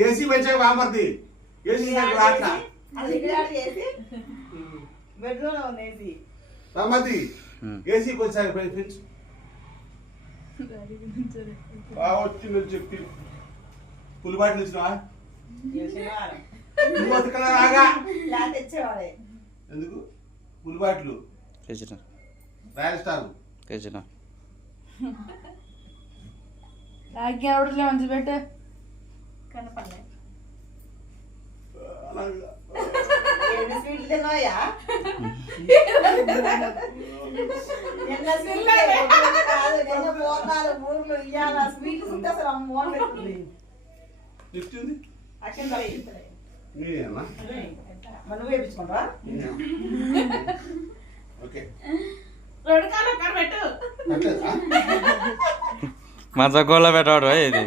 AC మంచిగా వామర్ది AC రాట్లా bedroom లో ఉంది ఏసీ రామది ఏసీ కొంచెం పెంచు వచ్చింది చెప్పి పులిబాటి నుంచి తెచ్చేవాడే ఎందుకు పులిబాట్లు రాయల్ స్టార్ రాగ్యావడలే మంచి పెట్టు కనపడలే ఎన్ని స్వీట్లు తిన్నాయా ఎన్న స్వీట్లు కాదు నిన్న పోతాలు ఊర్లు ఇయ్యాల స్వీట్లు ఉంటే అసలు అమ్మ పెడుతుంది అక్కడ మనం వేపించుకుంటావా రెండు కాలు అక్కడ పెట్టు మా చక్కలో పెట్టాడు ఇది